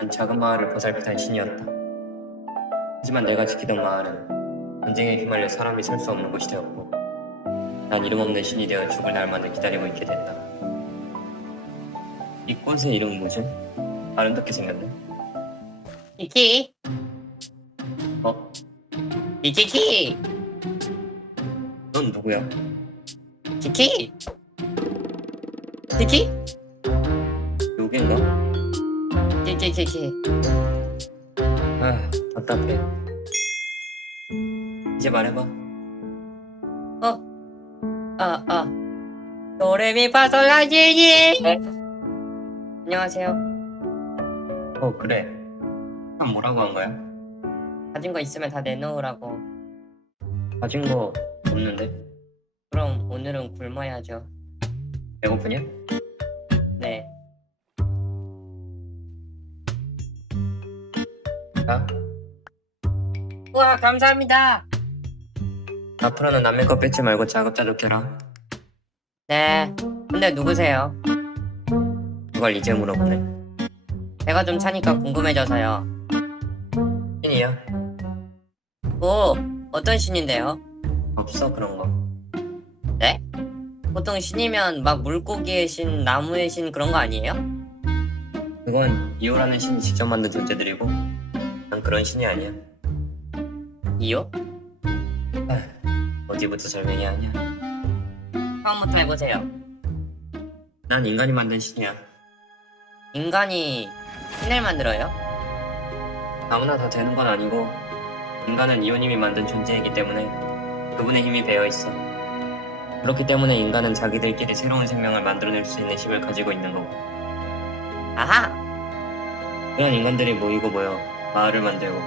난 작은 마을을 보살피던 신이었다. 하지만 내가 지키던 마을은 전쟁에 휘말려 사람이 살 수 없는 곳이 되었고 난 이름 없는 신이 되어 죽을 날만을 기다리고 있게 됐다. 이 꽃의 이름은 뭐지? 아름답게 생겼네. 키키 어? 키키키 넌 누구야? 키키 키키 여긴가? 키키키키 아, 답답해. 이제 말해봐. 아 아 도레미 파솔라시니 안녕하세요 어, 그래. 난 뭐라고 한 거야? 가진 거 있으면 다 내놓으라고 가진 거 없는데? 그럼 오늘은 굶어야죠 배고프냐? 네 자, 우와 감사합니다 앞으로는 남의 거 뺏지 말고 자급자족 해라. 네 근데 누구세요? 그걸 이제 물어보네. 제가 좀 차니까 궁금해져서요 신이야? 오 어떤 신인데요? 없어, 그런 거. 보통 신이면 막 물고기의 신, 나무의 신 그런 거 아니에요? 그건 이오라는 신이 직접 만든 존재들이고, 난 그런 신이 아니야. 이요? 어디부터 설명해야 하냐? 처음부터 해보세요 난 인간이 만든 신이야. 인간이 신을 만들어요? 아무나 다 되는 건 아니고, 인간은 이오님이 만든 존재이기 때문에 그분의 힘이 배어 있어. 그렇기 때문에 인간은 자기들끼리 새로운 생명을 만들어낼 수 있는 힘을 가지고 있는 거고. 아하! 그런 인간들이 모이고 모여 마을을 만들고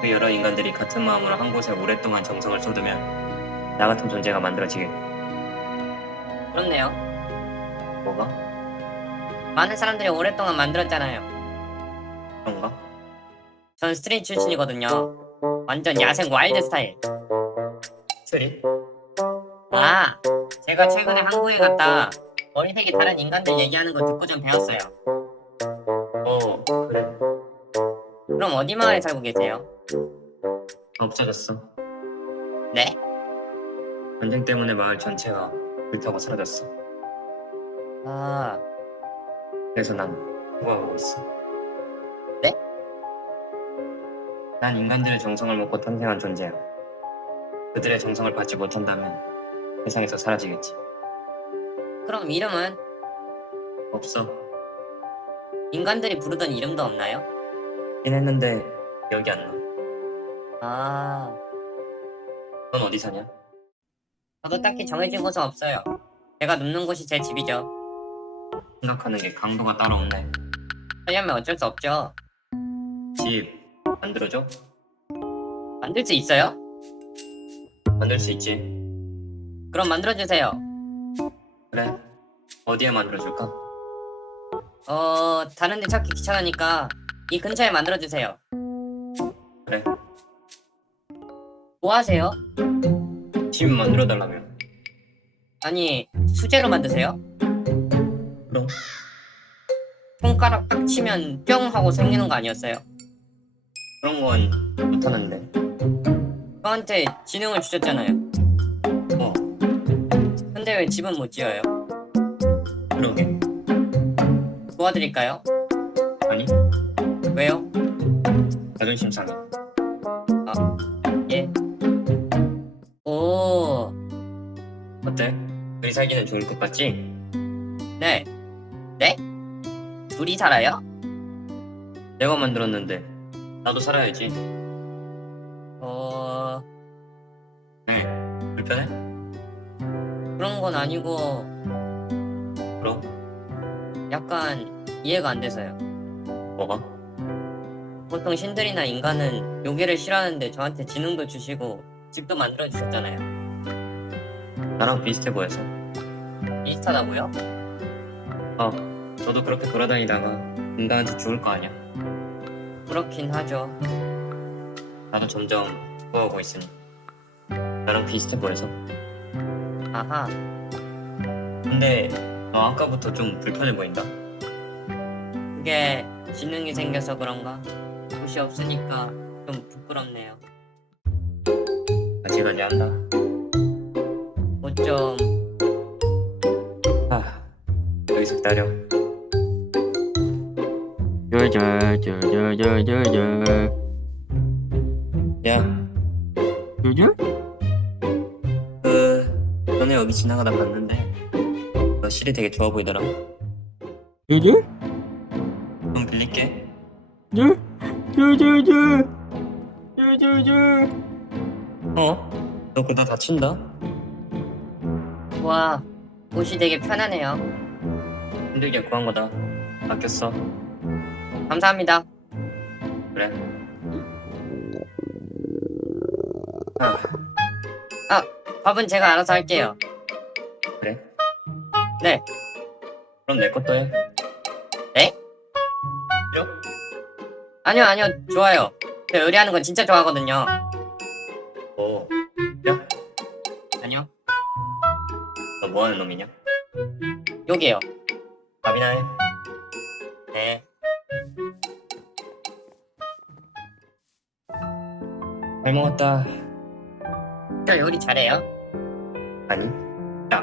그 여러 인간들이 같은 마음으로 한 곳에 오랫동안 정성을 쏟으면 나 같은 존재가 만들어지게 그렇네요. 뭐가? 많은 사람들이 오랫동안 만들었잖아요. 그런가? 전 스트릿 출신이거든요. 완전 야생 와일드 스타일. 스리? 아, 제가 최근에 한국에 갔다 머리색이 다른 인간들 얘기하는 거 듣고 좀 배웠어요. 어 그래 그럼 어디 마을에 살고 계세요? 없어졌어 네? 전쟁 때문에 마을 전체가 불타고 사라졌어 아, 그래서 난 후회하고 있어 네? 난 인간들의 정성을 먹고 탄생한 존재야 그들의 정성을 받지 못한다면 세상에서 사라지겠지 그럼 이름은 없어 인간들이 부르던 이름도 없나요? 긴 했는데 기억이 안 나 아, 넌 어디 사냐? 저도 딱히 정해진 곳은 없어요. 제가 눕는 곳이 제 집이죠. 생각하는 게 강도가 따로 없네 하려면 어쩔 수 없죠. 집 만들어줘? 만들 수 있어요? 만들 수 있지 그럼 만들어주세요. 그래 어디에 만들어줄까? 어, 다른 데 찾기 귀찮으니까 이 근처에 만들어주세요. 그래 뭐 하세요? 집 만들어 달라며 아니, 수제로 만드세요? 그럼 손가락 딱 치면 뿅 하고 생기는 거 아니었어요? 그런 건 못하는데 저한테 지능을 주셨잖아요. 어 근데 왜 집은 못 지어요? 그러게 도와드릴까요? 왜요? 자존심 상해 예. 오, 어때? 둘이 살기는 좋을 것 같지? 네. 네? 둘이 살아요? 내가 만들었는데 나도 살아야지 어, 네 불편해? 그런 건 아니고 그럼 약간 이해가 안 돼서요. 뭐가? 보통 신들이나 인간은 요괴를 싫어하는데 저한테 지능도 주시고 집도 만들어 주셨잖아요. 나랑 비슷해 보여서 비슷하다고요? 어 너도 그렇게 돌아다니다가 인간한테 죽을 거 아니야 그렇긴 하죠. 나도 점점 후회하고 있으니 나랑 비슷해 보여서 아하, 근데 너 아까부터 좀 불편해 보인다 그게 지능이 생겨서 그런가? 옷이 없으니까 좀 부끄럽네요. 아직 아니 한다. 옷좀 아, 여기서 기다려. 쩌쩌쩌쩌쩌쩌 야, 쩌쩌? 그 전에 여기 지나가다 봤는데 너 실이 되게 좋아 보이더라. 쩌쩌? 좀 빌릴게. 쩌? 어? 너 그러다 다친다? 와 옷이 되게 편하네요. 힘들게 구한 거다. 아꼈어. 감사합니다. 그래. 아, 밥은 제가 알아서 할게요. 그래? 네. 그럼 내 것도 해. 아니요 아니요 좋아요. 저 요리하는 건 진짜 좋아하거든요. 오, 아니요 너 뭐 하는 놈이냐? 여기요. 밥이나 해. 네. 잘 먹었다. 저 요리 잘해요. 아니, 야,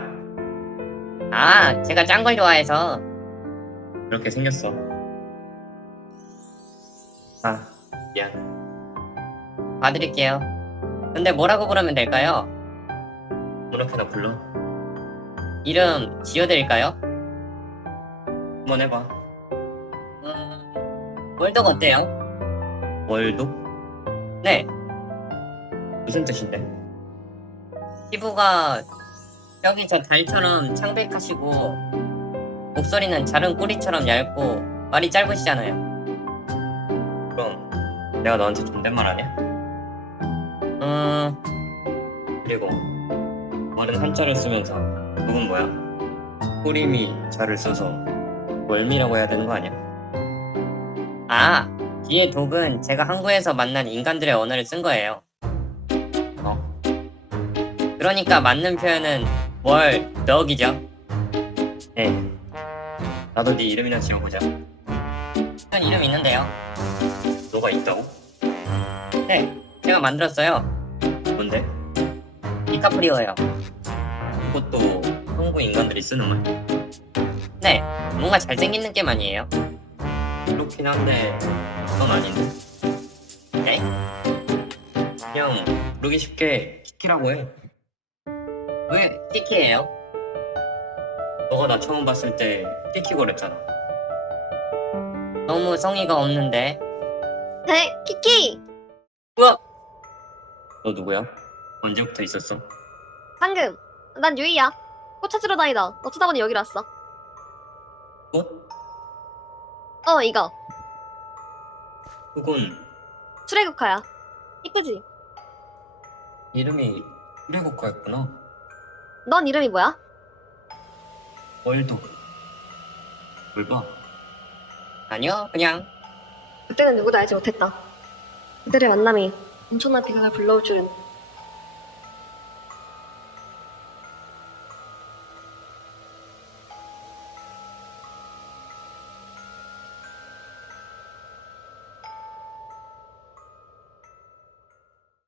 아 제가 짠 걸 좋아해서 그렇게 생겼어. 아, 미안. 봐드릴게요. 근데 뭐라고 부르면 될까요? 아무렇게나 불러. 이름 지어드릴까요? 한번 해봐. 음, 월덕 어때요? 월도? 네, 무슨 뜻인데? 피부가 여기 저 달처럼 창백하시고 목소리는 자른 꼬리처럼 얇고 말이 짧으시잖아요. 그럼 내가 너한테 존댓말 하냐? 음, 그리고 말은 한자를 쓰면서 녹은 뭐야? 꼬림이 자를 써서 월미라고 해야 되는 거 아니야? 아, 뒤에 독은 제가 항구에서 만난 인간들의 언어를 쓴 거예요. 어? 그러니까 맞는 표현은 월, 덕이죠. 네. 나도 네 이름이나 지어보자. 전 이름 있는데요. 너가 있다고? 네, 제가 만들었어요. 뭔데? 디카프리오예요. 그것도 한국 인간들이 쓰는 말? 네, 뭔가 잘생긴 느낌 아니에요? 그렇긴 한데 그건 아닌데? 네? 그냥 부르기 쉽게 키키라고 해. 왜 키키예요? 너가 나 처음 봤을 때 키키 거랬잖아. 너무 성의가 없는데. 네, 키키! 우와, 너 누구야? 언제부터 있었어? 방금! 난 유이야. 꽃 찾으러 다니다. 어쩌다 보니 여기로 왔어. 꽃? 어, 이거. 그건 출애국화야. 이쁘지? 이름이 후레고카였구나. 넌 이름이 뭐야? 월도. 뭘 봐? 아니요, 그냥. 그때는 누구도 알지 못했다. 그들의 만남이 엄청난 비극을 불러올 줄은